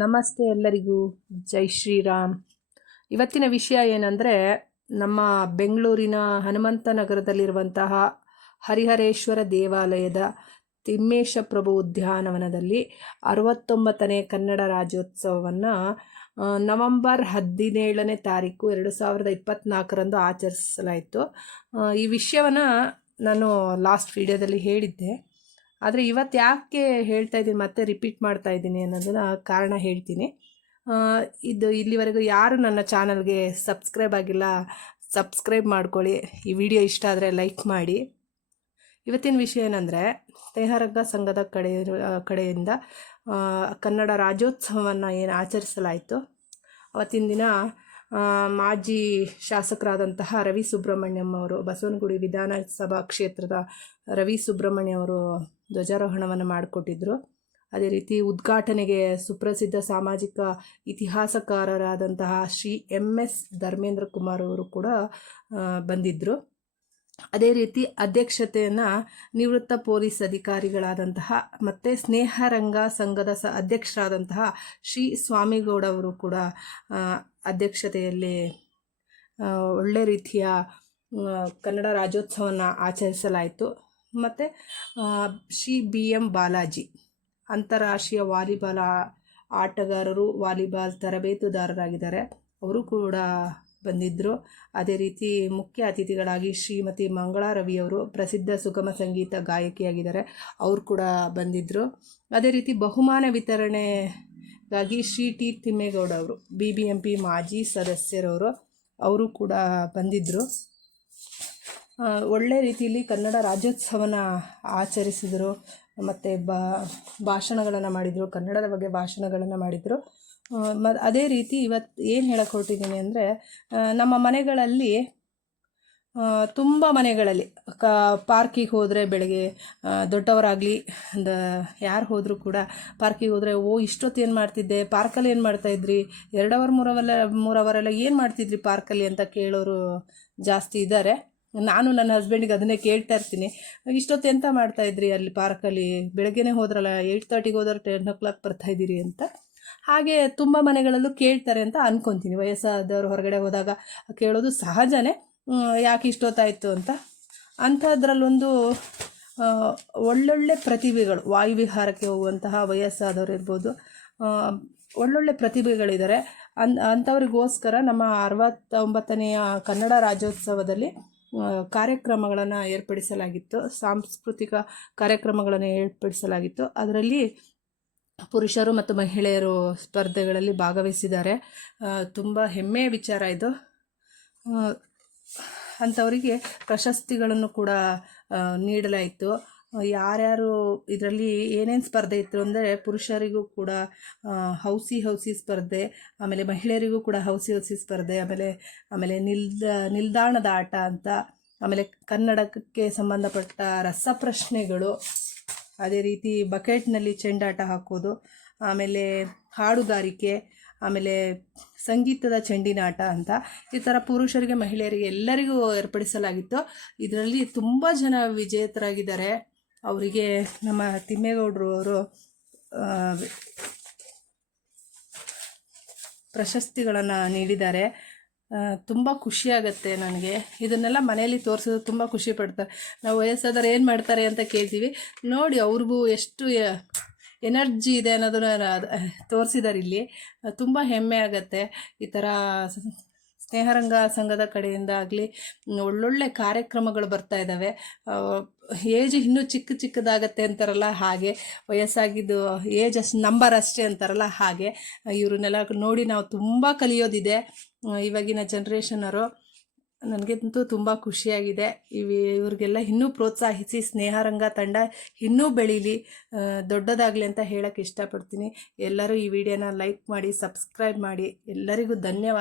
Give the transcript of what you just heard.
ನಮಸ್ತೆ ಎಲ್ಲರಿಗೂ, ಜೈ ಶ್ರೀರಾಮ್. ಇವತ್ತಿನ ವಿಷಯ ಏನಂದರೆ, ನಮ್ಮ ಬೆಂಗಳೂರಿನ ಹನುಮಂತನಗರದಲ್ಲಿರುವಂತಹ ಹರಿಹರೇಶ್ವರ ದೇವಾಲಯದ ತಿಮ್ಮೇಶ ಪ್ರಭು ಉದ್ಯಾನವನದಲ್ಲಿ 69ನೇ ಕನ್ನಡ ರಾಜ್ಯೋತ್ಸವವನ್ನು ನವೆಂಬರ್ 17ನೇ ತಾರೀಕು 2024ರಂದು ಆಚರಿಸಲಾಯಿತು. ಈ ವಿಷಯವನ್ನು ನಾನು ಲಾಸ್ಟ್ ವಿಡಿಯೋದಲ್ಲಿ ಹೇಳಿದ್ದೆ. ಆದರೆ ಇವತ್ತು ಯಾಕೆ ಹೇಳ್ತಾ ಇದ್ದೀನಿ, ಮತ್ತೆ ರಿಪೀಟ್ ಮಾಡ್ತಾ ಇದ್ದೀನಿ ಅನ್ನೋದನ್ನ ಕಾರಣ ಹೇಳ್ತೀನಿ. ಇಲ್ಲಿವರೆಗೂ ಯಾರು ನನ್ನ ಚಾನಲ್ಗೆ ಸಬ್ಸ್ಕ್ರೈಬ್ ಆಗಿಲ್ಲ, ಸಬ್ಸ್ಕ್ರೈಬ್ ಮಾಡ್ಕೊಳ್ಳಿ. ಈ ವಿಡಿಯೋ ಇಷ್ಟ ಆದರೆ ಲೈಕ್ ಮಾಡಿ. ಇವತ್ತಿನ ವಿಷಯ ಏನಂದರೆ, ಸ್ನೇಹರಂಗ ಸಂಘದ ಕಡೆಯಿಂದ ಕನ್ನಡ ರಾಜ್ಯೋತ್ಸವವನ್ನು ಏನು ಆಚರಿಸಲಾಯಿತು, ಅವತ್ತಿನ ದಿನ ಮಾಜಿ ಶಾಸಕರಾದಂತಹ ರವಿ ಸುಬ್ರಹ್ಮಣ್ಯಂ ಅವರು, ಬಸವನಗುಡಿ ವಿಧಾನಸಭಾ ಕ್ಷೇತ್ರದ ರವಿ ಸುಬ್ರಹ್ಮಣ್ಯ ಅವರು ಧ್ವಜಾರೋಹಣವನ್ನು ಮಾಡಿಕೊಟ್ಟಿದ್ದರು. ಅದೇ ರೀತಿ ಉದ್ಘಾಟನೆಗೆ ಸುಪ್ರಸಿದ್ಧ ಸಾಮಾಜಿಕ ಇತಿಹಾಸಕಾರರಾದಂತಹ ಶ್ರೀ MS ಧರ್ಮೇಂದ್ರ ಕುಮಾರ್ ಅವರು ಕೂಡ ಬಂದಿದ್ದರು. ಅದೇ ರೀತಿ ಅಧ್ಯಕ್ಷತೆಯನ್ನು ನಿವೃತ್ತ ಪೊಲೀಸ್ ಅಧಿಕಾರಿಗಳಾದಂತಹ ಮತ್ತು ಸ್ನೇಹರಂಗ ಸಂಘದ ಅಧ್ಯಕ್ಷರಾದಂತಹ ಶ್ರೀ ಸ್ವಾಮಿಗೌಡ ಅವರು ಕೂಡ ಅಧ್ಯಕ್ಷತೆಯಲ್ಲಿ ಒಳ್ಳೆ ರೀತಿಯ ಕನ್ನಡ ರಾಜ್ಯೋತ್ಸವವನ್ನು ಆಚರಿಸಲಾಯಿತು. ಮತ್ತು ಶ್ರೀ BM ಬಾಲಾಜಿ, ಅಂತಾರಾಷ್ಟ್ರೀಯ ವಾಲಿಬಾಲ್ ಆಟಗಾರರು, ವಾಲಿಬಾಲ್ ತರಬೇತುದಾರರಾಗಿದ್ದಾರೆ, ಅವರು ಕೂಡ ಬಂದಿದ್ದರು. ಅದೇ ರೀತಿ ಮುಖ್ಯ ಅತಿಥಿಗಳಾಗಿ ಶ್ರೀಮತಿ ಮಂಗಳಾ ರವಿಯವರು, ಪ್ರಸಿದ್ಧ ಸುಗಮ ಸಂಗೀತ ಗಾಯಕಿಯಾಗಿದ್ದಾರೆ, ಅವರು ಕೂಡ ಬಂದಿದ್ದರು. ಅದೇ ರೀತಿ ಬಹುಮಾನ ವಿತರಣೆಗಾಗಿ ಶ್ರೀ T ತಿಮ್ಮೇಗೌಡ ಅವರು, BBMP ಮಾಜಿ ಸದಸ್ಯರವರು, ಅವರು ಕೂಡ ಬಂದಿದ್ದರು. ಒಳ್ಳೆ ರೀತಿಯಲ್ಲಿ ಕನ್ನಡ ರಾಜ್ಯೋತ್ಸವನ ಆಚರಿಸಿದರು. ಮತ್ತು ಭಾಷಣಗಳನ್ನು ಮಾಡಿದರು, ಕನ್ನಡದ ಬಗ್ಗೆ ಭಾಷಣಗಳನ್ನು ಮಾಡಿದರು. ಅದೇ ರೀತಿ ಇವತ್ತು ಏನು ಹೇಳಕ್ಕೆ ಹೊರಟಿದ್ದೀನಿ ಅಂದರೆ, ನಮ್ಮ ಮನೆಗಳಲ್ಲಿ ತುಂಬ ಮನೆಗಳಲ್ಲಿ ಪಾರ್ಕಿಗೆ ಹೋದರೆ ಬೆಳಗ್ಗೆ ದೊಡ್ಡವರಾಗಲಿ ಯಾರು ಹೋದರೂ ಕೂಡ ಪಾರ್ಕಿಗೆ ಹೋದರೆ, ಇಷ್ಟೊತ್ತು ಏನು ಮಾಡ್ತಿದ್ದೆ, ಪಾರ್ಕಲ್ಲಿ ಏನು ಮಾಡ್ತಾಯಿದ್ರಿ, 2 ಅವರ್ 3 ಅವರೆಲ್ಲ ಏನು ಮಾಡ್ತಿದ್ರಿ ಪಾರ್ಕಲ್ಲಿ ಅಂತ ಕೇಳೋರು ಜಾಸ್ತಿ ಇದ್ದಾರೆ. ನಾನು ನನ್ನ ಹಸ್ಬೆಂಡಿಗೆ ಅದನ್ನೇ ಕೇಳ್ತಾ ಇರ್ತೀನಿ, ಇಷ್ಟೊತ್ತು ಎಂತ ಮಾಡ್ತಾಯಿದ್ರಿ ಅಲ್ಲಿ ಪಾರ್ಕಲ್ಲಿ, ಬೆಳಗ್ಗೆನೇ ಹೋದ್ರಲ್ಲ, 8:30ಗೆ ಹೋದ್ರೆ 10 o'clock ಬರ್ತಾಯಿದ್ದೀರಿ ಅಂತ. ಹಾಗೆ ತುಂಬ ಮನೆಗಳಲ್ಲೂ ಕೇಳ್ತಾರೆ ಅಂತ ಅಂದ್ಕೊತೀನಿ. ವಯಸ್ಸಾದವರು ಹೊರಗಡೆ ಹೋದಾಗ ಕೇಳೋದು ಸಹಜನೇ, ಯಾಕೆ ಇಷ್ಟೊತ್ತಾಯಿತು ಅಂತ. ಅಂಥದ್ರಲ್ಲೊಂದು ಒಳ್ಳೊಳ್ಳೆ ಪ್ರತಿಭೆಗಳು, ವಾಯುವಿಹಾರಕ್ಕೆ ಹೋಗುವಂತಹ ವಯಸ್ಸಾದವರು ಇರ್ಬೋದು, ಒಳ್ಳೊಳ್ಳೆ ಪ್ರತಿಭೆಗಳಿದ್ದಾರೆ. ಅಂಥವ್ರಿಗೋಸ್ಕರ ನಮ್ಮ 69ನೇ ಕನ್ನಡ ರಾಜ್ಯೋತ್ಸವದಲ್ಲಿ ಕಾರ್ಯಕ್ರಮಗಳನ್ನು ಏರ್ಪಡಿಸಲಾಗಿತ್ತು, ಸಾಂಸ್ಕೃತಿಕ ಕಾರ್ಯಕ್ರಮಗಳನ್ನು ಏರ್ಪಡಿಸಲಾಗಿತ್ತು. ಅದರಲ್ಲಿ ಪುರುಷರು ಮತ್ತು ಮಹಿಳೆಯರು ಸ್ಪರ್ಧೆಗಳಲ್ಲಿ ಭಾಗವಹಿಸಿದ್ದಾರೆ. ತುಂಬ ಹೆಮ್ಮೆಯ ವಿಚಾರ ಇದು. ಅಂಥವರಿಗೆ ಪ್ರಶಸ್ತಿಗಳನ್ನು ಕೂಡ ನೀಡಲಾಯಿತು. ಯಾರ್ಯಾರು ಇದರಲ್ಲಿ ಏನೇನು ಸ್ಪರ್ಧೆ ಇತ್ತು ಅಂದರೆ, ಪುರುಷರಿಗೂ ಕೂಡ ಹೌಸಿ ಸ್ಪರ್ಧೆ, ಆಮೇಲೆ ಮಹಿಳೆಯರಿಗೂ ಕೂಡ ಹೌಸಿ ಸ್ಪರ್ಧೆ, ಆಮೇಲೆ ನಿಲ್ದಾಣದ ಆಟ ಅಂತ, ಆಮೇಲೆ ಕನ್ನಡಕ್ಕೆ ಸಂಬಂಧಪಟ್ಟ ರಸಪ್ರಶ್ನೆಗಳು, ಅದೇ ರೀತಿ ಬಕೆಟ್ನಲ್ಲಿ ಚೆಂಡಾಟ ಹಾಕೋದು, ಆಮೇಲೆ ಹಾಡುಗಾರಿಕೆ, ಆಮೇಲೆ ಸಂಗೀತದ ಚೆಂಡಿನಾಟ ಅಂತ, ಈ ಥರ ಪುರುಷರಿಗೆ ಮಹಿಳೆಯರಿಗೆ ಎಲ್ಲರಿಗೂ ಏರ್ಪಡಿಸಲಾಗಿತ್ತು. ಇದರಲ್ಲಿ ತುಂಬ ಜನ ವಿಜೇತರಾಗಿದ್ದಾರೆ. ಅವರಿಗೆ ನಮ್ಮ ತಿಮ್ಮೇಗೌಡರು ಅವರು ಪ್ರಶಸ್ತಿಗಳನ್ನು ನೀಡಿದ್ದಾರೆ. ತುಂಬ ಖುಷಿಯಾಗತ್ತೆ ನನಗೆ. ಇದನ್ನೆಲ್ಲ ಮನೆಯಲ್ಲಿ ತೋರಿಸೋದು ತುಂಬ ಖುಷಿ ಪಡ್ತಾರೆ. ನಾವು ವಯಸ್ಸಾದವ್ರು ಏನು ಮಾಡ್ತಾರೆ ಅಂತ ಕೇಳ್ತೀವಿ, ನೋಡಿ ಅವ್ರಿಗೂ ಎಷ್ಟು ಎನರ್ಜಿ ಇದೆ ಅನ್ನೋದನ್ನ ತೋರಿಸಿದ್ದಾರೆ ಇಲ್ಲಿ. ತುಂಬ ಹೆಮ್ಮೆ ಆಗುತ್ತೆ. ಈ ಥರ ಸ್ನೇಹರಂಗ ಸಂಘದ ಕಡೆಯಿಂದ ಆಗಲಿ ಒಳ್ಳೊಳ್ಳೆ ಕಾರ್ಯಕ್ರಮಗಳು ಬರ್ತಾ ಇದ್ದಾವೆ. ಏಜ್ ಇನ್ನೂ ಚಿಕ್ಕದಾಗತ್ತೆ ಅಂತಾರಲ್ಲ ಹಾಗೆ, ವಯಸ್ಸಾಗಿದ್ದು ಏಜ್ ನಂಬರ್ ಅಷ್ಟೇ ಅಂತಾರಲ್ಲ ಹಾಗೆ, ಇವ್ರನ್ನೆಲ್ಲ ನೋಡಿ ನಾವು ತುಂಬ ಕಲಿಯೋದಿದೆ. ಇವಾಗಿನ ಜನ್ರೇಷನವರು, ನನಗಂತೂ ತುಂಬ ಖುಷಿಯಾಗಿದೆ. ಇವ್ರಿಗೆಲ್ಲ ಇನ್ನೂ ಪ್ರೋತ್ಸಾಹಿಸಿ ಸ್ನೇಹರಂಗ ತಂಡ ಇನ್ನೂ ಬೆಳೀಲಿ, ದೊಡ್ಡದಾಗಲಿ ಅಂತ ಹೇಳೋಕ್ಕೆ ಇಷ್ಟಪಡ್ತೀನಿ. ಎಲ್ಲರೂ ಈ ವಿಡಿಯೋನ ಲೈಕ್ ಮಾಡಿ, ಸಬ್ಸ್ಕ್ರೈಬ್ ಮಾಡಿ. ಎಲ್ಲರಿಗೂ ಧನ್ಯವಾದ.